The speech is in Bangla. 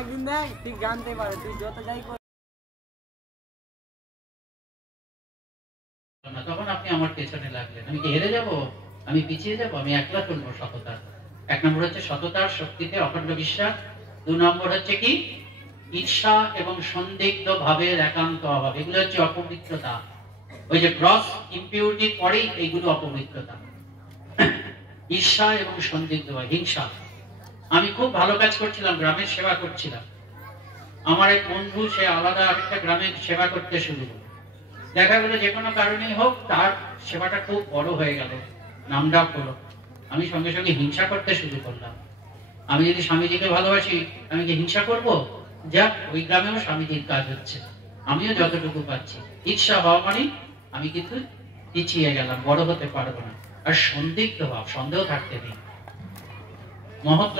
একদিন দেখ ঠিক জানতে পারে তুই যত যাই কর। তখন আপনি আমার পেছনে লাগলেন, আমি কি হেরে যাব? আমি পিছিয়ে যাব? আমি একলা চলবো সততা। এক নম্বর হচ্ছে সততার শক্তিতে অখণ্ড বিশ্বাস। 2 নম্বর হচ্ছে কি ঈর্ষা এবং সন্দিগ্ধ ভাবের একান্ত অভাব। এগুলো হচ্ছে অপবিত্রতা। ওই যে গ্রস ইম্পিউরিটির পরেই এইগুলো অপবিত্রতা। ঈর্ষা এবং সন্দিগ্ধ ভাব, হিংসা। আমি খুব ভালো কাজ করছিলাম, গ্রামের সেবা করছিলাম। আমার এক বন্ধু সে আলাদা আরেকটা গ্রামের সেবা করতে শুরু করলো। দেখা গেল যে কোনো কারণেই হোক তার সেবাটা খুব বড় হয়ে গেল, নামডাক হলো। আমি সঙ্গে সঙ্গে হিংসা করতে শুরু করলাম। আমি যদি স্বামীজিকে ভালোবাসি, আমি কি হিংসা করব? যাক, ওই গ্রামেও স্বামীজির কাজ হচ্ছে, আমিও যতটুকু পাচ্ছি। ঈর্ষা হওয়া মানে আমি কিন্তু পিছিয়ে গেলাম, বড় হতে পারবো না। আর সন্দিগ্ধ ভাব, সন্দেহ থাকতে নেই। মহত্ব